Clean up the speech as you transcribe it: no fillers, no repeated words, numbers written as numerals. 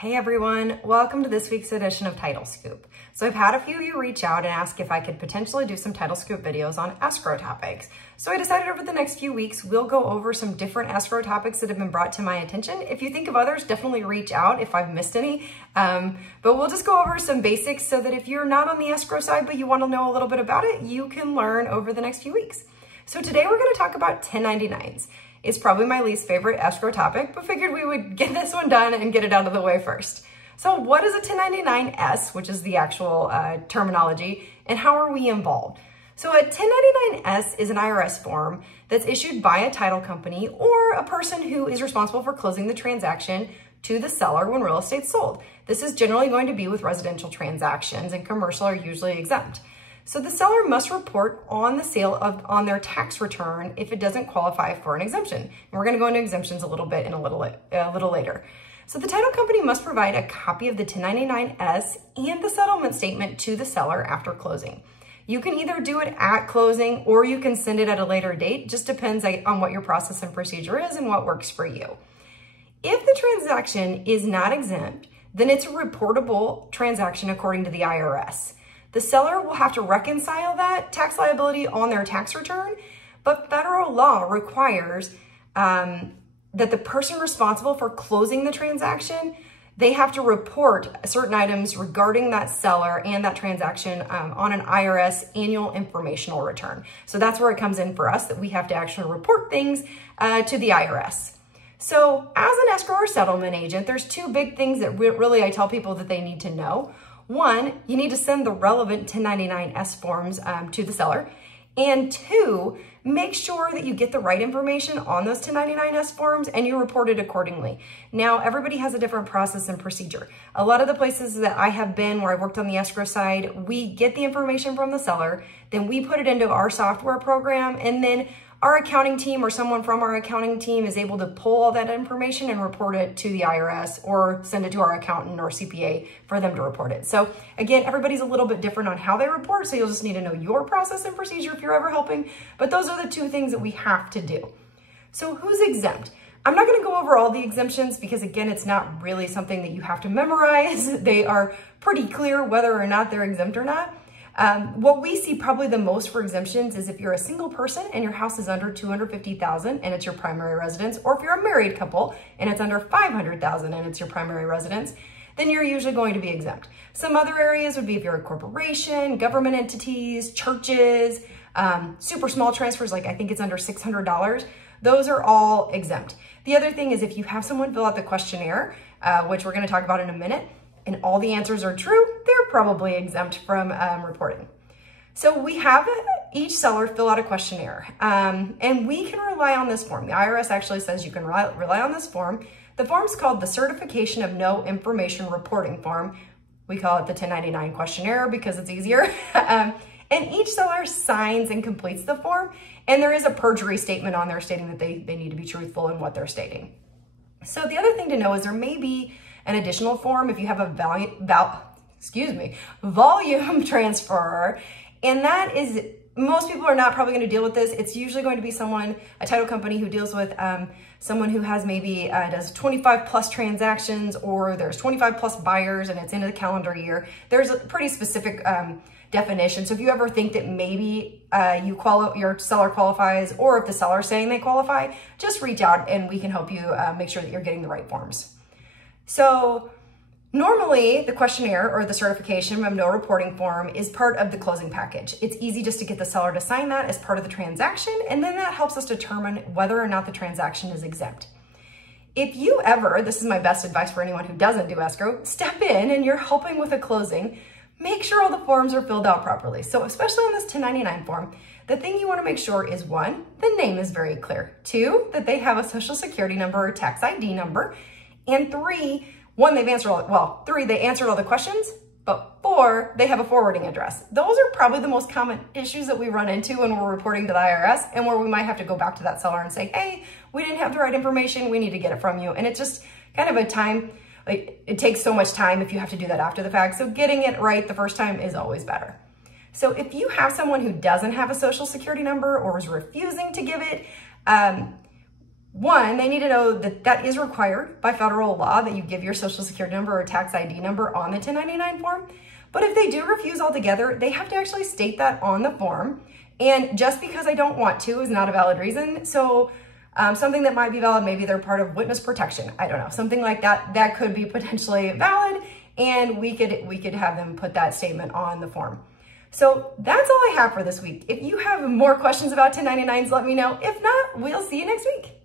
Hey everyone, welcome to this week's edition of Title Scoop. So I've had a few of you reach out and ask if I could potentially do some Title Scoop videos on escrow topics. So I decided over the next few weeks, we'll go over some different escrow topics that have been brought to my attention. If you think of others, definitely reach out if I've missed any. But we'll just go over some basics so that if you're not on the escrow side, but you want to know a little bit about it, you can learn over the next few weeks. So today we're going to talk about 1099s. It's probably my least favorite escrow topic, but figured we would get this one done and get it out of the way first. So what is a 1099-S, which is the actual terminology, and how are we involved? So a 1099-S is an IRS form that's issued by a title company or a person who is responsible for closing the transaction to the seller when real estate's sold. This is generally going to be with residential transactions, and commercial are usually exempt. So the seller must report on the sale on their tax return if it doesn't qualify for an exemption. And we're going to go into exemptions a little bit in a little later. So the title company must provide a copy of the 1099-S and the settlement statement to the seller after closing. You can either do it at closing or you can send it at a later date. Just depends on what your process and procedure is and what works for you. If the transaction is not exempt, then it's a reportable transaction according to the IRS. The seller will have to reconcile that tax liability on their tax return, but federal law requires that the person responsible for closing the transaction, they have to report certain items regarding that seller and that transaction on an IRS annual informational return. So that's where it comes in for us, that we have to actually report things to the IRS. So as an escrow or settlement agent, there's two big things that really I tell people that they need to know. One, you need to send the relevant 1099-S forms to the seller. And two, make sure that you get the right information on those 1099-S forms and you report it accordingly. Now, everybody has a different process and procedure. A lot of the places that I have been where I worked on the escrow side, we get the information from the seller, then we put it into our software program, and then our accounting team or someone from our accounting team is able to pull all that information and report it to the IRS or send it to our accountant or CPA for them to report it. So again, everybody's a little bit different on how they report, so you'll just need to know your process and procedure if you're ever helping, but those are the two things that we have to do. So who's exempt? I'm not gonna go over all the exemptions because again, it's not really something that you have to memorize. They are pretty clear whether or not they're exempt or not. What we see probably the most for exemptions is if you're a single person and your house is under $250,000 and it's your primary residence, or if you're a married couple and it's under $500,000 and it's your primary residence, then you're usually going to be exempt. Some other areas would be if you're a corporation, government entities, churches, super small transfers, like I think it's under $600, those are all exempt. The other thing is if you have someone fill out the questionnaire, which we're gonna talk about in a minute, and all the answers are true, they're probably exempt from reporting. So we have each seller fill out a questionnaire, and we can rely on this form. The IRS actually says you can rely on this form. The form's called the Certification of No Information Reporting Form. We call it the 1099 questionnaire because it's easier. And each seller signs and completes the form, and there is a perjury statement on there stating that they need to be truthful in what they're stating. So the other thing to know is there may be an additional form if you have a volume transfer, and that is, most people are not probably going to deal with this. It's usually going to be a title company who deals with someone who has maybe does 25 plus transactions, or there's 25 plus buyers and it's in a calendar year. There's a pretty specific definition. So if you ever think that maybe your seller qualifies, or if the seller's saying they qualify, just reach out and we can help you make sure that you're getting the right forms. So normally the questionnaire or the certification of no reporting form is part of the closing package. It's easy just to get the seller to sign that as part of the transaction, and then that helps us determine whether or not the transaction is exempt. If you ever, this is my best advice for anyone who doesn't do escrow, step in and you're helping with a closing, make sure all the forms are filled out properly. So especially on this 1099 form, the thing you want to make sure is one, the name is very clear. Two, that they have a social security number or tax ID number. And three, they answered all the questions, but four, they have a forwarding address. Those are probably the most common issues that we run into when we're reporting to the IRS, and where we might have to go back to that seller and say, hey, we didn't have the right information, we need to get it from you. And it's just kind of a time, it takes so much time if you have to do that after the fact. So getting it right the first time is always better. So if you have someone who doesn't have a social security number or is refusing to give it, one, they need to know that that is required by federal law, that you give your social security number or tax ID number on the 1099 form. But if they do refuse altogether, they have to actually state that on the form. And just because I don't want to is not a valid reason. So something that might be valid, maybe they're part of witness protection. I don't know, something like that, that could be potentially valid. And we could have them put that statement on the form. So that's all I have for this week. If you have more questions about 1099s, let me know. If not, we'll see you next week.